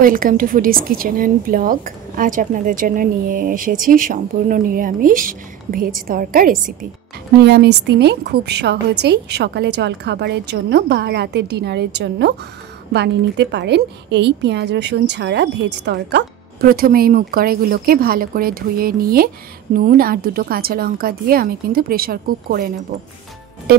Welcome to foodies kitchen and blog. আজ আপনাদের জন্য নিয়ে এসেছি সম্পূর্ণ নিরামিষ ভেজ তড়কা রেসিপি। নিরামিষ দিনে খুব সহজেই সকালে জলখাবারের জন্য বা রাতের ডিনারের জন্য বানিয়ে নিতে পারেন এই পেঁয়াজ রসুন ছাড়া ভেজ তড়কা। প্রথমে এই মুগ কড়াইগুলোকে ভালো করে ধুয়ে নিয়ে নুন আর দুটো কাঁচা লঙ্কা দিয়ে আমি কিন্তু প্রেশার কুক করে নেব।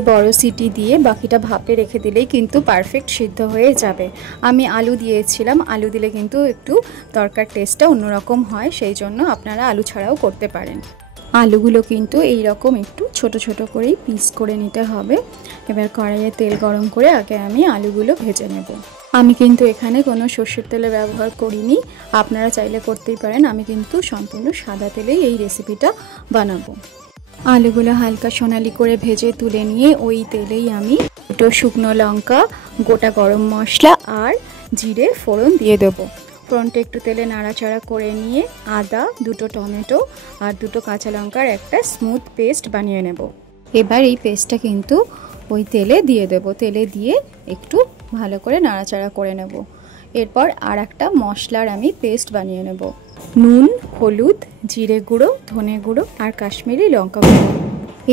বড় সিটি দিয়ে বাকিটা ভাপে রেখে দিলেই কিন্তু পারফেক্ট সিদ্ধ হয়ে যাবে। আমি আলু দিয়েছিলাম, আলু দিলে কিন্তু একটু তরকার টেস্টটা অন্যরকম হয়, সেই জন্য আপনারা আলু ছাড়াও করতে পারেন। আলুগুলো কিন্তু এই রকম একটু ছোট ছোট করেই পিস করে নিতে হবে। এবার কড়াইয়ে তেল গরম করে আগে আমি আলুগুলো ভেজে নেব। আমি কিন্তু এখানে কোনো সর্ষের তেলে ব্যবহার করিনি, আপনারা চাইলে করতেই পারেন। আমি কিন্তু সম্পূর্ণ সাদা তেলেই এই রেসিপিটা বানাবো। আলুগুলো হালকা সোনালি করে ভেজে তুলে নিয়ে ওই তেলেই আমি দুটো শুকনো লঙ্কা, গোটা গরম মশলা আর জিরে ফোড়ন দিয়ে দেবো। ফোড়নটা একটু তেলে নাড়াচাড়া করে নিয়ে আদা, দুটো টমেটো আর দুটো কাঁচা লঙ্কার একটা স্মুথ পেস্ট বানিয়ে নেব। এবার এই পেস্টটা কিন্তু ওই তেলে দিয়ে দেব। তেলে দিয়ে একটু ভালো করে নাড়াচাড়া করে নেব। এরপর আর একটা মশলার আমি পেস্ট বানিয়ে নেব। নুন, হলুদ, জিরে গুঁড়ো, ধনে গুঁড়ো আর কাশ্মীরি লঙ্কা গুঁড়ো।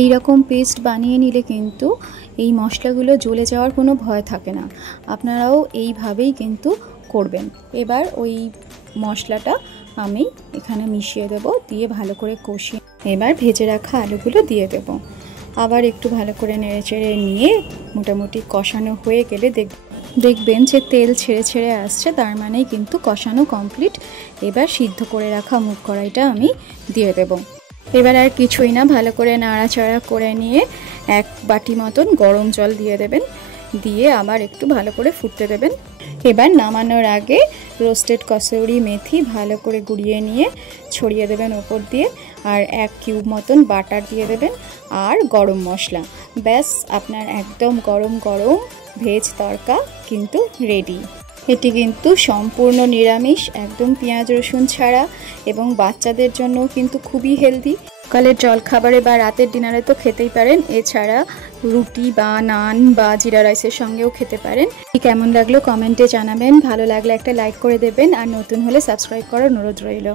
এই রকম পেস্ট বানিয়ে নিলে কিন্তু এই মশলাগুলো জ্বলে যাওয়ার কোনো ভয় থাকে না। আপনারাও এইভাবেই কিন্তু করবেন। এবার ওই মশলাটা আমি এখানে মিশিয়ে দেব, দিয়ে ভালো করে কষিয়ে এবার ভেজে রাখা আলুগুলো দিয়ে দেব। আবার একটু ভালো করে নেড়েচেড়ে নিয়ে মোটামুটি কষানো হয়ে গেলে দেখবেন যে তেল ছেড়ে ছেড়ে আসছে, তার মানেই কিন্তু কষানো কমপ্লিট। এবার সিদ্ধ করে রাখা মুগ কড়াইটা আমি দিয়ে দেব। এবার আর কিছুই না, ভালো করে নাড়াচাড়া করে নিয়ে এক বাটি মতন গরম জল দিয়ে দেবেন। দিয়ে আবার একটু ভালো করে ফুটতে দেবেন। এবার নামানোর আগে রোস্টেড কসুরি মেথি ভালো করে গুঁড়িয়ে নিয়ে ছড়িয়ে দেবেন ওপর দিয়ে, আর 1 কিউব মতন বাটার দিয়ে দেবেন আর গরম মশলা। ব্যাস, আপনার একদম গরম গরম ভেজ তড়কা কিন্তু রেডি। এটি কিন্তু সম্পূর্ণ নিরামিষ, একদম পেঁয়াজ রসুন ছাড়া, এবং বাচ্চাদের জন্য কিন্তু খুবই হেলদি। সকালের জলখাবারে বা রাতের ডিনারে তো খেতেই পারেন, এছাড়া রুটি বা নান বা জিরা রাইসের সঙ্গেও খেতে পারেন। কেমন লাগলো কমেন্টে জানাবেন, ভালো লাগলে একটা লাইক করে দেবেন, আর নতুন হলে সাবস্ক্রাইব করার অনুরোধ রইল।